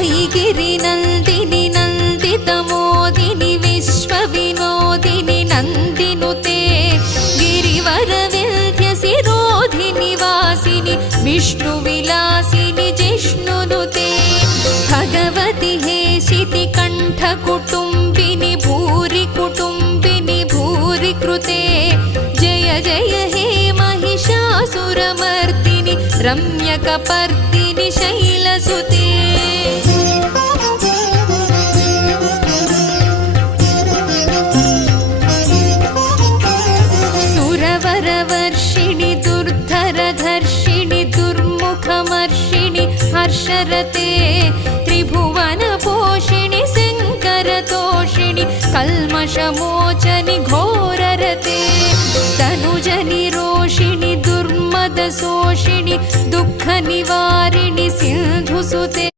वैगिरिनन्दिनि नन्दितमोदिनि विश्वविनोदिनि नन्दिनुते गिरिवरविन्ध्यसिरोधिनि वासिनि विष्णुविलासिनि जिष्णुनुते भगवति हेशिति कण्ठकुटुम्बिनि भूरि कुटुम्बिनि भूरि कृते जय जय हे महिषासुरमर्दिनि रम्यकपर्दिनि शैलसुते सुरवरवर्षिणि दुर्धरधर्षिणि दुर्मुखमर्षिणि हर्षरते त्रिभुवनपोषिणि शङ्करतोषिणि कल्मषमोचनि घोररते तनुजनि रोषिणि दुर्मदशोषिणि दुःखनिवारिणि सिन्धुसुते